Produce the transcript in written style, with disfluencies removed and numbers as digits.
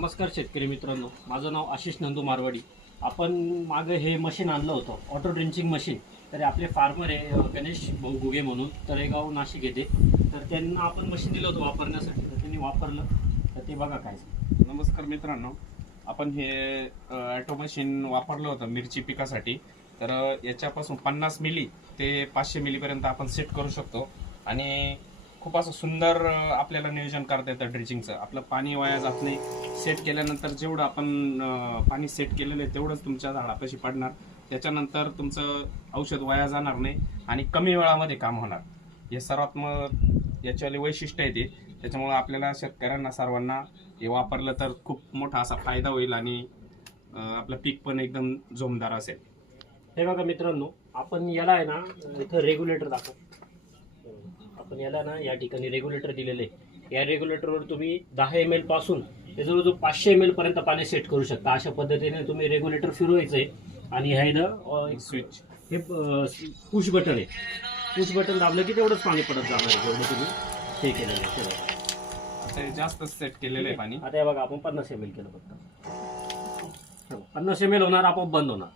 नमस्कार शेतकरी मित्रांनो, माझं नाव आशिष नंदू मारवाडी. आपण मागे हे मशीन आणलं होतं, ऑटो ड्रिंचिंग मशीन. तर आपले फार्मर आहे गणेश भाऊ गुगे म्हणून, तळेगाव नाशिक येते. तर त्यांना आपण मशीन दिलं होतं वापरण्यासाठी, तर त्यांनी वापरलं. तर ते बघा काय. नमस्कार मित्रांनो, आपण हे ॲटो मशीन वापरलं होतं मिरची पिकासाठी. तर याच्यापासून 50 मिली ते 500 मिलीपर्यंत आपण सेट करू शकतो आणि खूप असं सुंदर आपल्याला नियोजन करता येतं ड्रिचिंगचं. आपलं पाणी वाया जात नाही. सेट केल्यानंतर जेवढं आपण पाणी सेट केलेलं आहे तेवढंच तुमच्या झाडापाशी पडणार. त्याच्यानंतर तुमचं औषध वाया जाणार नाही आणि कमी वेळामध्ये काम होणार. हे सर्वात याच्यावाले वैशिष्ट्य आहे ते. त्याच्यामुळे आपल्याला शेतकऱ्यांना सर्वांना हे वापरलं तर खूप मोठा असा फायदा होईल आणि आपलं पीक पण एकदम जोमदार असेल. हे बघा मित्रांनो, आपण याला आहे ना इथं रेग्युलेटर दाखव. आपण याला ना या ठिकाणी रेग्युलेटर दिलेले आहे. या रेग्युलेटरवर तुम्ही 10 ml पासून ते जवळजवळ 500 ml पर्यंत पाणी सेट करू शकता. अशा पद्धतीने तुम्ही रेग्युलेटर फिरवायचं आहे आणि ह्या इथं एक स्विच हे पुश बटन आहे. पुश बटन दाबलं की तेवढंच पाणी पडत जाणार आहे जेवढं तुम्ही हे केलेलं आहे. आता हे जास्त सेट केलेलं आहे पाणी. आता हे बघा आपण 50 ml केलं फक्त. 50 ml होणार, आपोआप बंद होणार.